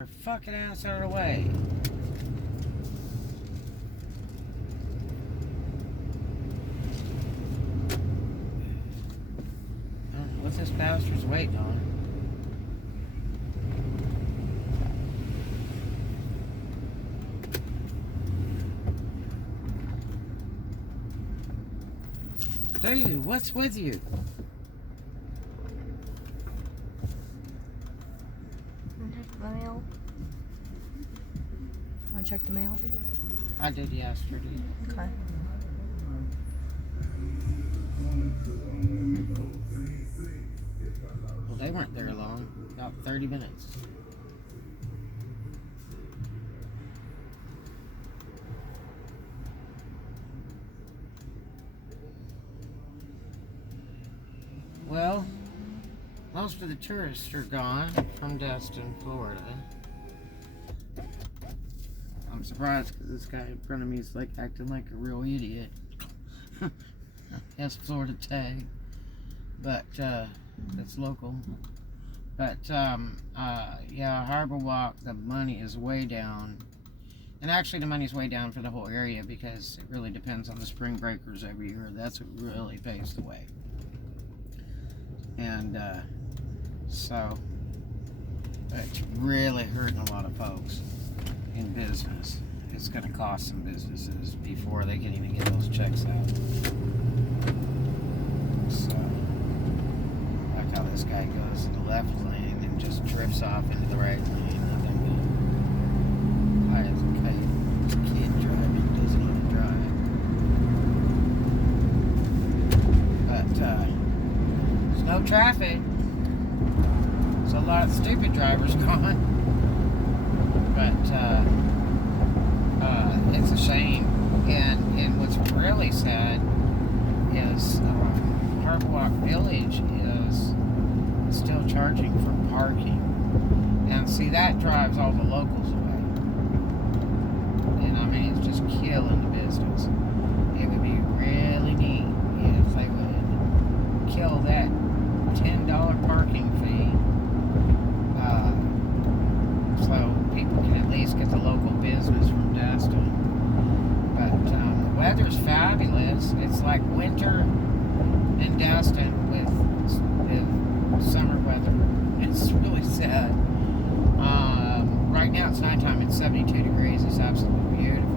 Your fucking ass out of the way. I don't know what this bastard's waiting on. Dude, what's with you? The mail. Want to check the mail? I did yesterday. Okay. Well, they weren't there long. About 30 minutes. Well, most of the tourists are gone from Destin, Florida. I'm surprised because this guy in front of me is like acting like a real idiot. Has Florida tag, but that's local. But yeah, Harbor Walk, the money is way down, and actually the money's way down for the whole area because it really depends on the spring breakers every year. That's what really pays the way. And so it's really hurting a lot of folks in business. It's going to cost some businesses before they can even get those checks out. So, like how this guy goes to the left lane and just drifts off into the right lane. I think the guy is okay. This kid driving doesn't even drive. But there's no traffic. So a lot of stupid drivers gone. But it's a shame. And what's really sad is Harbor Walk Village is still charging for parking. And see, that drives all the locals away. And I mean, it's just killing the business. It would be really neat if they would kill that $10 parking fee, so people can at least get the local business from Destin. But the weather's fabulous. It's like winter in Destin with summer weather. It's really sad. Right now it's nighttime. It's 72 degrees. It's absolutely beautiful.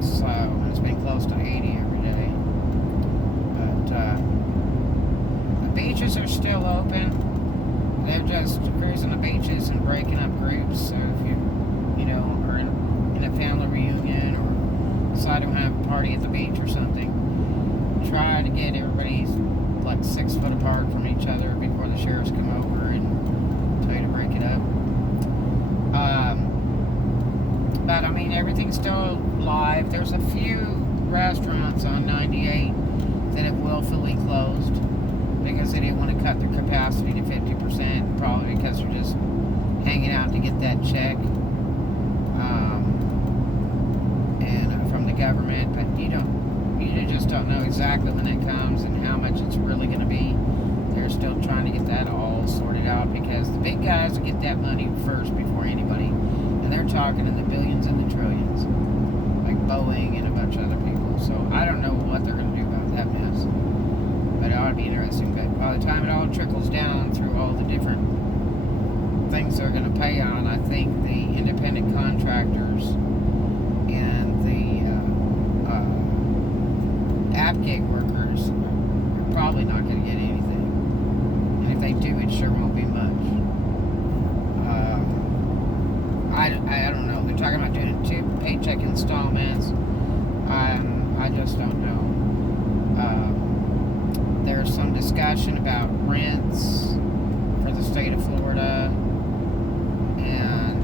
So it's been close to 80 every day. The beaches are still open. They're just cruising the beaches and breaking up groups. So if you are in a family reunion or decide to have a party at the beach or something, try to get everybody like 6 foot apart from each other before the sheriffs come over and tell you to break it up. But I mean, everything's still live. There's a few restaurants on 98 that have willfully closed because they didn't want to cut their capacity to 50%, probably because they're just hanging out to get that check and from the government. But you just don't know exactly when it comes and how much it's really going to be. They're still trying to get that all sorted out because the big guys will get that money first before anybody, and they're talking in the billions and the trillions, like Boeing and a bunch of other people. So I don't know what they're going to do about that mess. But it ought to be interesting. But by the time it all trickles down through all the different things they're going to pay on, I think the independent contractors and the app gig workers are probably not going to get anything. And if they do, it sure won't be much. I don't know. They're talking about doing 2 paycheck installments. I just don't know. There's some discussion about rents for the state of Florida, and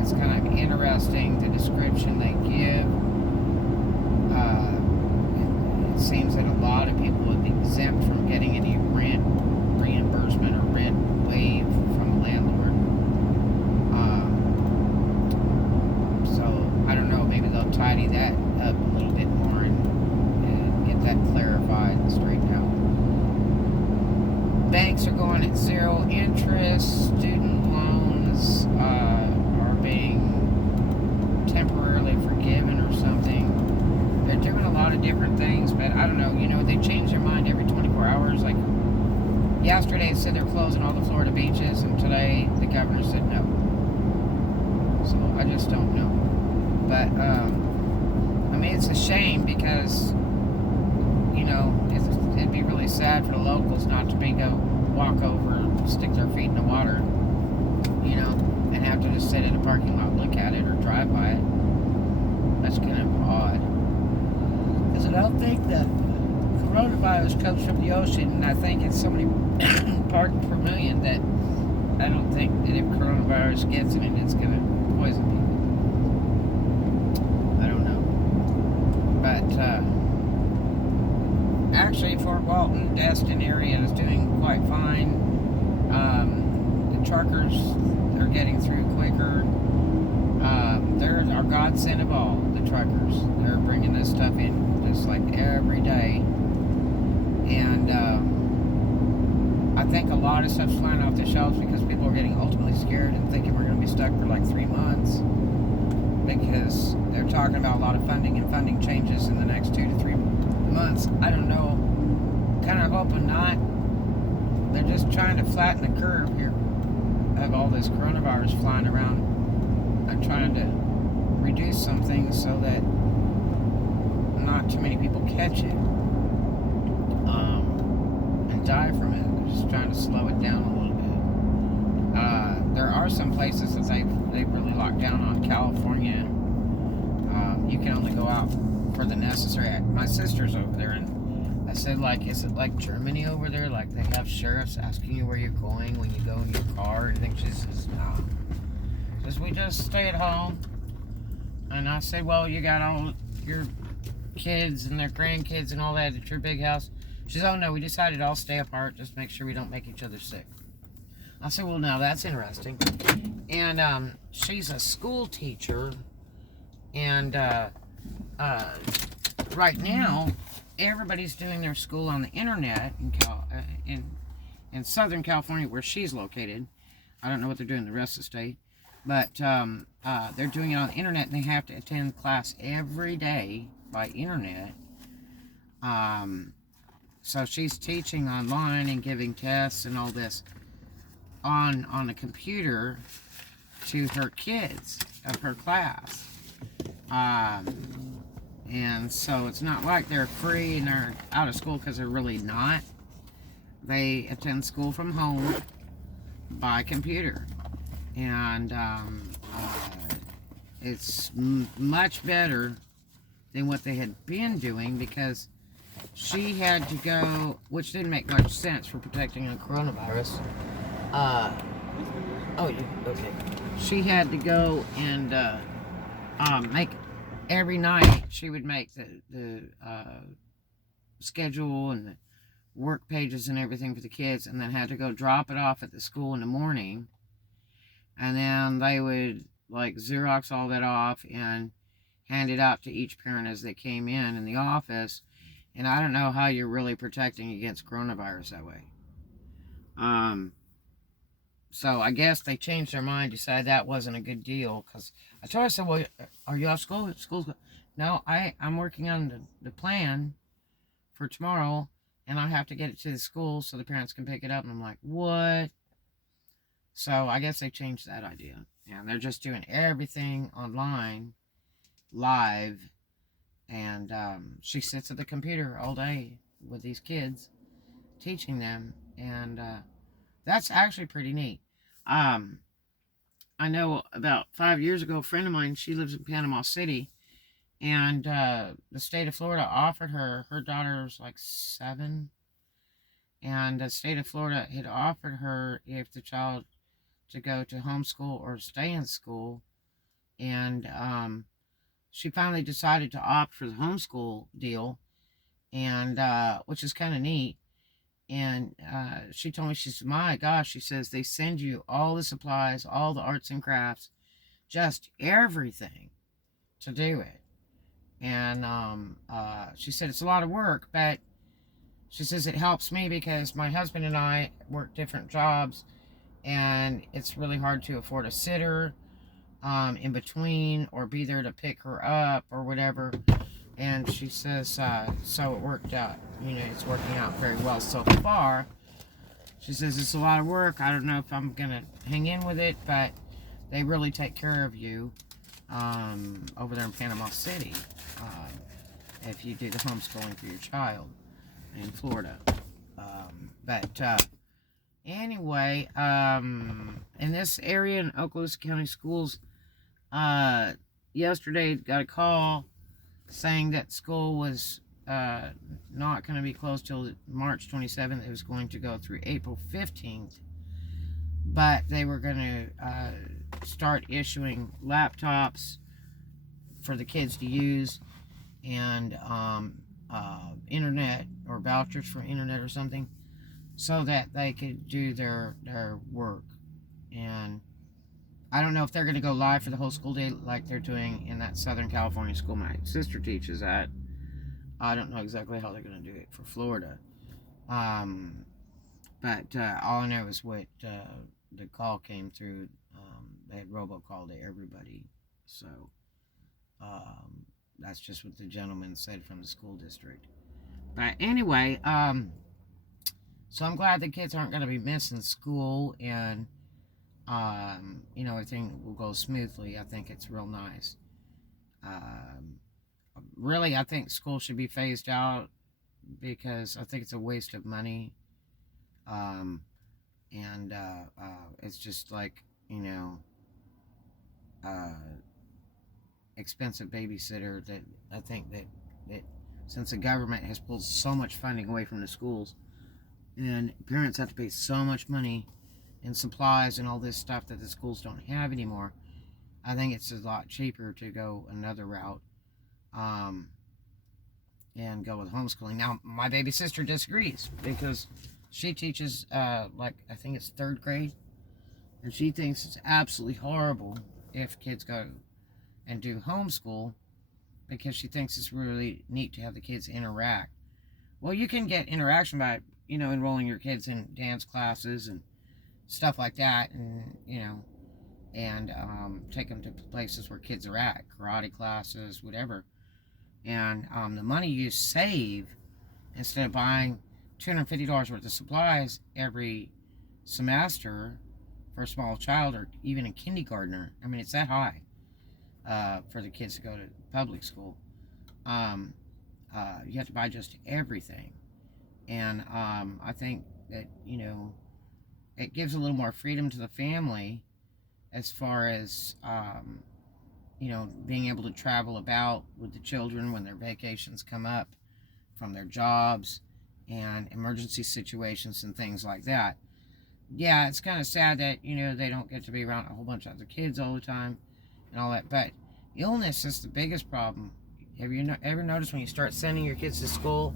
it's kind of interesting the description they give. It seems that a lot of people would be exempt from getting any rent reimbursement or rent waive from the landlord. So I don't know, maybe they'll tidy that up a little bit more and get that clarified and straightened out. Banks are going at 0 interest. interest, student loans are being temporarily forgiven or something. They're doing a lot of different things, but I don't know. They change their mind every 24 hours. Like yesterday, they said they're closing all the Florida beaches, and today the governor said no. So I just don't know. But it's a shame because it'd be really sad for the locals not to go walk over, stick their feet in the water, and have to just sit in a parking lot, look at it, or drive by it. That's kind of odd. Because I don't think that coronavirus comes from the ocean, and I think it's so many parts per million that I don't think that if coronavirus gets in it, it's going to poison people. I don't know. But, actually, Fort Walton, Destin area is doing quite fine. The truckers are getting through quicker. They're our godsend of all, the truckers. They're bringing this stuff in just like every day. And I think a lot of stuff's flying off the shelves because people are getting ultimately scared and thinking we're going to be stuck for like 3 months. Because they're talking about a lot of funding and funding changes in the next 2 to 3 months. I don't know. Kind of hoping not. They're just trying to flatten the curve here of all this coronavirus flying around. They're trying to reduce some things so that not too many people catch it and die from it. They're just trying to slow it down a little bit. There are some places that they've really locked down on. California, you can only go out for the necessary. My sister's over there, and I said, is it like Germany over there? Like they have sheriffs asking you where you're going when you go in your car? And I think she says, no. Says, we just stay at home. And I said, well, you got all your kids and their grandkids and all that at your big house. She says, oh no, we decided to all stay apart, just make sure we don't make each other sick. I said, well, now that's interesting. And she's a school teacher, and right now, everybody's doing their school on the internet in Southern California, where she's located. I don't know what they're doing in the rest of the state, but they're doing it on the internet, and they have to attend class every day by internet. So she's teaching online and giving tests and all this on a computer to her kids of her class. And so it's not like they're free and they're out of school, because they're really not. They attend school from home by computer. And it's much better than what they had been doing, because she had to go, which didn't make much sense for protecting a coronavirus. Okay. She had to go and make every night. She would make the schedule and the work pages and everything for the kids, and then had to go drop it off at the school in the morning, and then they would Xerox all that off and hand it out to each parent as they came in the office. And I don't know how you're really protecting against coronavirus that way. So I guess they changed their mind, decided that wasn't a good deal. Because I told her, I said, well, are you off school? School's no, I'm working on the plan for tomorrow, and I have to get it to the school so the parents can pick it up. And I'm like, what? So I guess they changed that idea. And they're just doing everything online, live. And she sits at the computer all day with these kids, teaching them. And that's actually pretty neat. I know about 5 years ago, a friend of mine, she lives in Panama City, and the state of Florida offered her daughter's 7, and the state of Florida had offered her if the child to go to homeschool or stay in school. And she finally decided to opt for the homeschool deal, and which is kind of neat. And she told me, she said, my gosh, she says, they send you all the supplies, all the arts and crafts, just everything to do it. And she said, it's a lot of work, but she says it helps me because my husband and I work different jobs, and it's really hard to afford a sitter in between or be there to pick her up or whatever. And she says, so it worked out. It's working out very well so far. She says it's a lot of work. I don't know if I'm going to hang in with it, but they really take care of you over there in Panama City if you do the homeschooling for your child in Florida. Anyway, in this area in Okaloosa County Schools, yesterday got a call saying that school was not going to be closed till March 27th. It was going to go through April 15th, but they were going to start issuing laptops for the kids to use, and internet or vouchers for internet or something, so that they could do their work. And I don't know if they're going to go live for the whole school day like they're doing in that Southern California school my sister teaches at. I don't know exactly how they're going to do it for Florida. But all I know is what the call came through. They had robocalled to everybody. So that's just what the gentleman said from the school district. But anyway, so I'm glad the kids aren't going to be missing school, and everything will go smoothly. I think it's real nice. Really, I think school should be phased out because I think it's a waste of money. It's just like, expensive babysitter that I think that since the government has pulled so much funding away from the schools, and parents have to pay so much money in supplies and all this stuff that the schools don't have anymore, I think it's a lot cheaper to go another route and go with homeschooling. Now, my baby sister disagrees because she teaches, I think it's 3rd grade, and she thinks it's absolutely horrible if kids go and do homeschool because she thinks it's really neat to have the kids interact. Well, you can get interaction by, enrolling your kids in dance classes and stuff like that, and, take them to places where kids are at, karate classes, whatever. And the money you save, instead of buying $250 worth of supplies every semester for a small child or even a kindergartner, I mean, it's that high for the kids to go to public school. You have to buy just everything. And I think that, it gives a little more freedom to the family as far as, being able to travel about with the children when their vacations come up from their jobs and emergency situations and things like that. Yeah, it's kind of sad that, they don't get to be around a whole bunch of other kids all the time and all that, but illness is the biggest problem. Have you ever noticed when you start sending your kids to school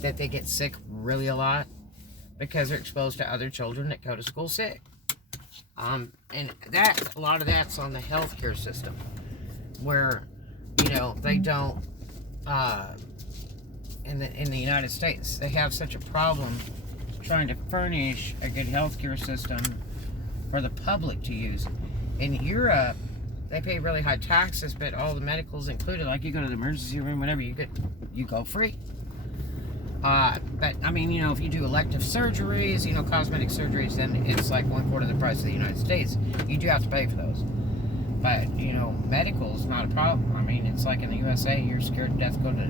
that they get sick really a lot? Because they're exposed to other children that go to school sick. And a lot of that's on the healthcare system, where, they don't, in the United States, they have such a problem trying to furnish a good healthcare system for the public to use. In Europe, they pay really high taxes, but all the medical's included. Like, you go to the emergency room, whatever, you go free. But, I mean, if you do elective surgeries, cosmetic surgeries, then it's like 1/4 of the price of the United States. You do have to pay for those. But, medical's not a problem. I mean, it's like in the USA, you're scared to death to go to the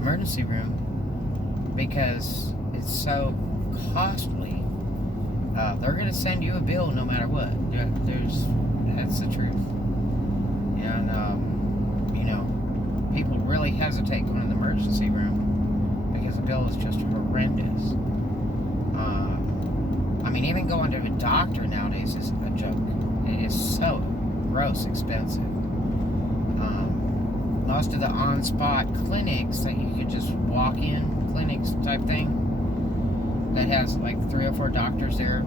emergency room because it's so costly. They're going to send you a bill no matter what. That's the truth. And, people really hesitate going to the emergency room because the bill is just horrendous. I mean, even going to a doctor nowadays is a joke. It is so gross expensive. Most of the on-spot clinics that you could just walk in, clinics type thing, that has like 3 or 4 doctors there,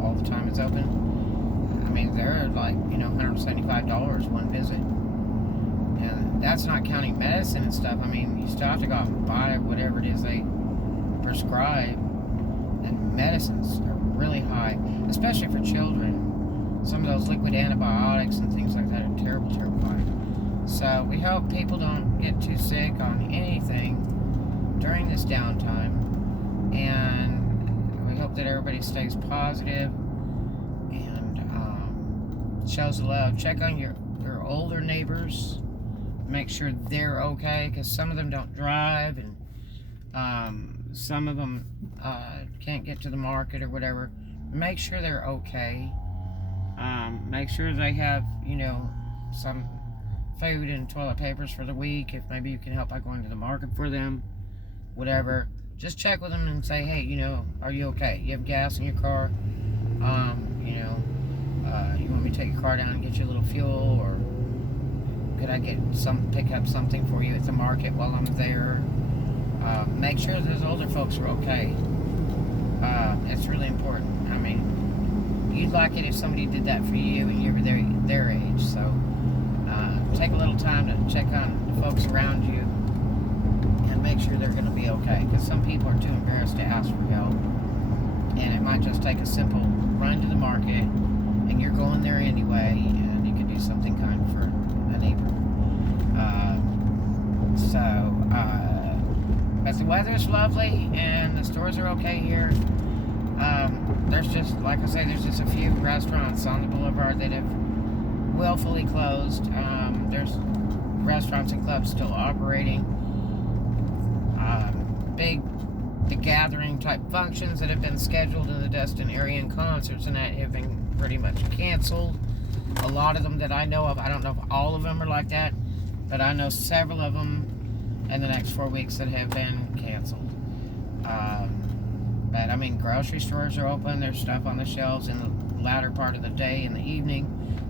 all the time it's open. I mean, they're like, $175 one visit. And that's not counting medicine and stuff. I mean, you still have to go out and buy whatever it is they prescribe. And medicines are really high, especially for children. Some of those liquid antibiotics and things like that are terrible, terrible high. So we hope people don't get too sick on anything during this downtime. And we hope that everybody stays positive and shows love. Check on your older neighbors. Make sure they're okay, because some of them don't drive, and some of them can't get to the market or whatever. Make sure they're okay. Make sure they have, some food and toilet papers for the week. If maybe you can help by going to the market for them, whatever. Just check with them and say, hey, are you okay? You have gas in your car? You want me to take your car down and get you a little fuel, or could I pick up something for you at the market while I'm there? Make sure those older folks are okay. It's really important. I mean, you'd like it if somebody did that for you and you were their age. So take a little time to check on the folks around you and make sure they're going to be okay. Because some people are too embarrassed to ask for help. And it might just take a simple run to the market, and you're going there anyway, and you can do something kind for a neighbor. But the weather's lovely, and the stores are okay here. There's just, like I say, there's just a few restaurants on the boulevard that have willfully closed. There's restaurants and clubs still operating. The gathering type functions that have been scheduled in the Destin area, and concerts and that have been pretty much canceled. A lot of them that I know of, I don't know if all of them are like that, but I know several of them in the next 4 weeks that have been canceled. But I mean, grocery stores are open. There's stuff on the shelves in the latter part of the day. In the evening,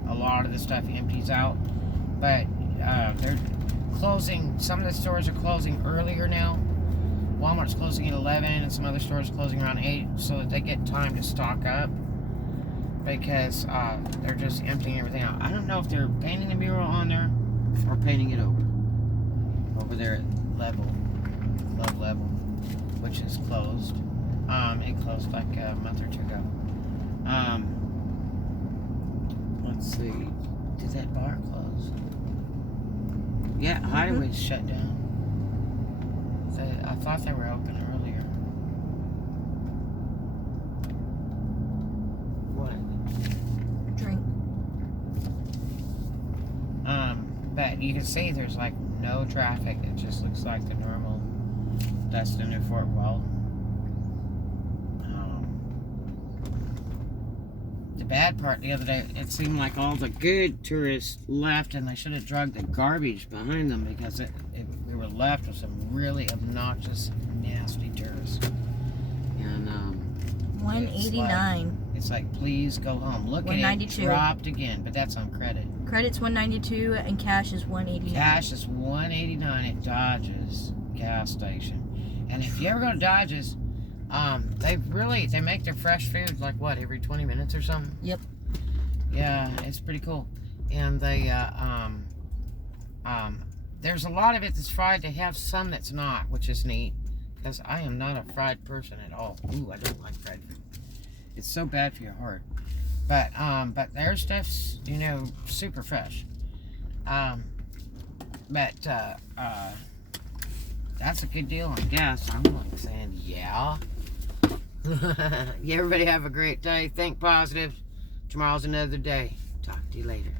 a lot of the stuff empties out. But they're closing. Some of the stores are closing earlier now. Walmart's closing at 11, and some other stores closing around 8, so that they get time to stock up, because they're just emptying everything out. I don't know if they're painting the mural on there or painting it over there at club level, which is closed. It closed like a month or two ago. Let's see, did that bar close? Yeah, Hideaway's shut down. I thought they were open earlier. What? Drink. But you can see there's like no traffic. It just looks like the normal Destin or Fort Walton. The bad part the other day, it seemed like all the good tourists left, and they should have dragged the garbage behind them, because we were left with some really obnoxious, nasty tourists. And 189. It's like, please go home. Look at it, 192. dropped again, but that's on credit. Credit's 192 and cash is 189. Cash is 189 at Dodge's gas station. And if you ever go to Dodge's, they make their fresh food like what, every 20 minutes or something? Yep. Yeah, it's pretty cool. And they there's a lot of it that's fried. They have some that's not, which is neat, because I am not a fried person at all. Ooh, I don't like fried food. It's so bad for your heart. But their stuff's, super fresh. That's a good deal on gas. I'm like saying, yeah. Yeah, everybody have a great day. Think positive. Tomorrow's another day. Talk to you later.